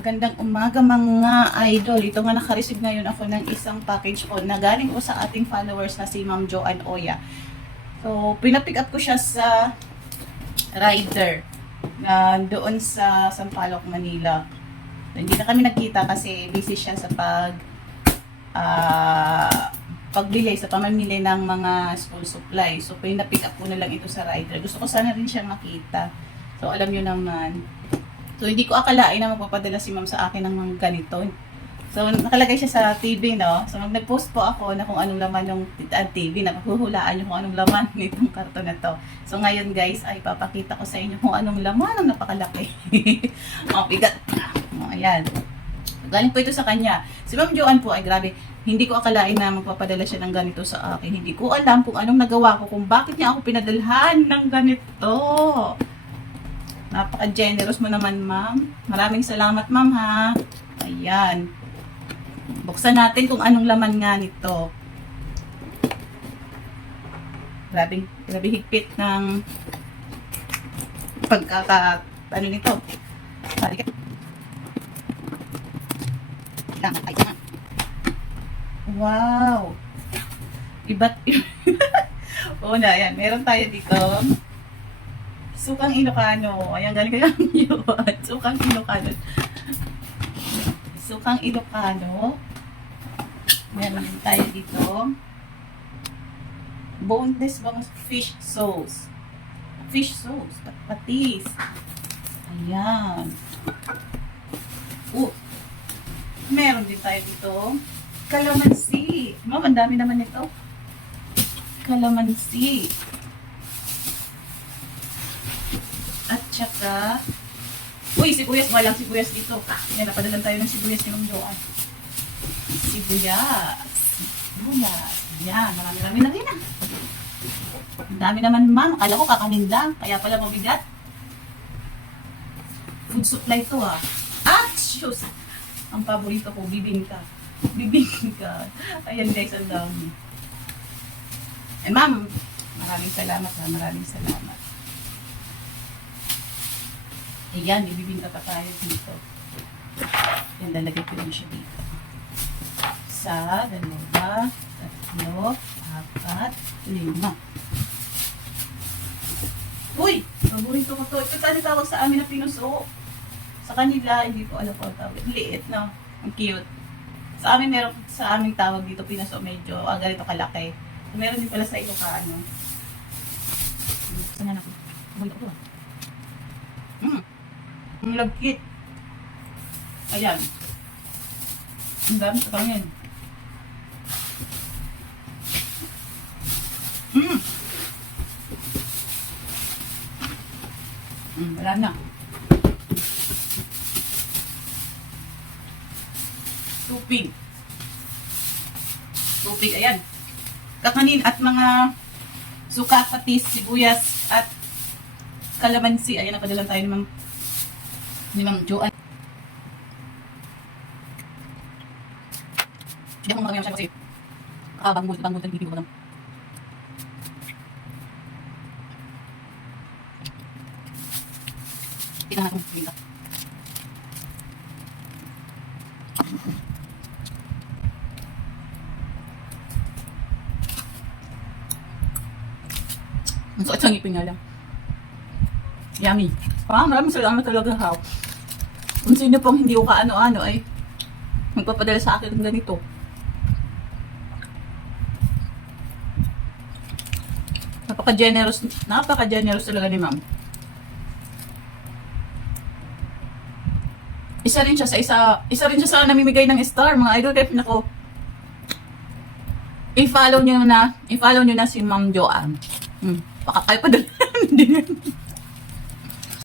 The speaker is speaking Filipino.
Magandang umaga mga idol. Ito nga naka-receive ngayon ako ng isang package ko na galing ko sa ating followers na si Ma'am Joanne Oya. So, pinapick up ko siya sa rider na doon sa Sampaloc, Manila. Hindi na kami nagkita kasi busy siya sa pagbili, sa pamamili ng mga school supply. So, pinapick up ko na lang ito sa rider. Gusto ko sana rin siya makita. So, alam nyo naman. So, hindi ko akalain na magpapadala si ma'am sa akin ng mga ganito. So, nakalagay siya sa TV, no? So, nag-post po ako na kung anong laman ng TV, napahuhulaan nyo kung anong laman nitong karton na to. So, ngayon guys, ay papakita ko sa inyo kung anong laman ng napakalaki. Oh, bigat. Oh, ayan. Galing po ito sa kanya. Si Ma'am Joanne po ay grabe. Hindi ko akalain na magpapadala siya ng ganito sa akin. Hindi ko alam kung anong nagawa ko, kung bakit niya ako pinadalhan ng ganito. Napaka-generous mo naman, ma'am. Maraming salamat, ma'am, ha. Ayan. Buksan natin kung anong laman nga nito. Grabe higpit ng ano nito. Wow. Iba't Oo na, ayan. Meron tayo dito. Sukang Ilocano. Ayan, galing kaya yun. Sukang Ilocano. Sukang Ilocano. Meron din tayo dito. Boneless bang fish sauce. Fish sauce. Patis. Ayan. Meron din tayo dito. Calamansi. Ma'am, ang dami naman ito. Calamansi. At saka, sibuyas. Walang sibuyas dito. Yan, napadalan tayo ng sibuyas ni Ma'am Joanne. Sibuyas. Yan, marami na rin ah. Ang dami naman, ma'am. Akala ko kakanin lang. Kaya pala mabigat. Food supply to ah. Shoes. Ang paborito ko, bibingka. Ayan guys, ang dami. Ma'am, maraming salamat ha. Maraming salamat. Ayan, ibibinta pa tayo dito. Yan, lalagay ko lang siya dito. Isa, dalawa, tatlo, apat, lima. Uy! Paborito ko to. Ito tayo tawag sa amin na pinuso. Sa kanila, hindi ko alam po ang tawag. Liit, no? Ang cute. Sa amin, meron sa aming tawag dito pinuso. Medyo, ganito kalaki. Meron din pala sa Ilocano. Saan na ako? Paborito ko to. Ang lagkit. Ayan. Ang dami sa pangin. Wala na. Tupig, ayan. Kakanin at mga suka, patis, sibuyas, at calamansi. Ayan, napadalan tayo ni Ma'am Joanne. Hindi ako makamaya siya kasi bangbul ng bibig ko lang. Tignan natin yung bibig. Ang sakit sa ngipin nga lang. Yummy. Maraming salamat talaga ha. Kung sino pong hindi ko kaano-ano ay magpapadala sa akin ng ganito. Napaka-generous talaga ni ma'am. Isa rin siya sa namimigay ng star, mga idol. Kaya nako, i-follow nyo na si Ma'am Joanne. Baka kayo pa din.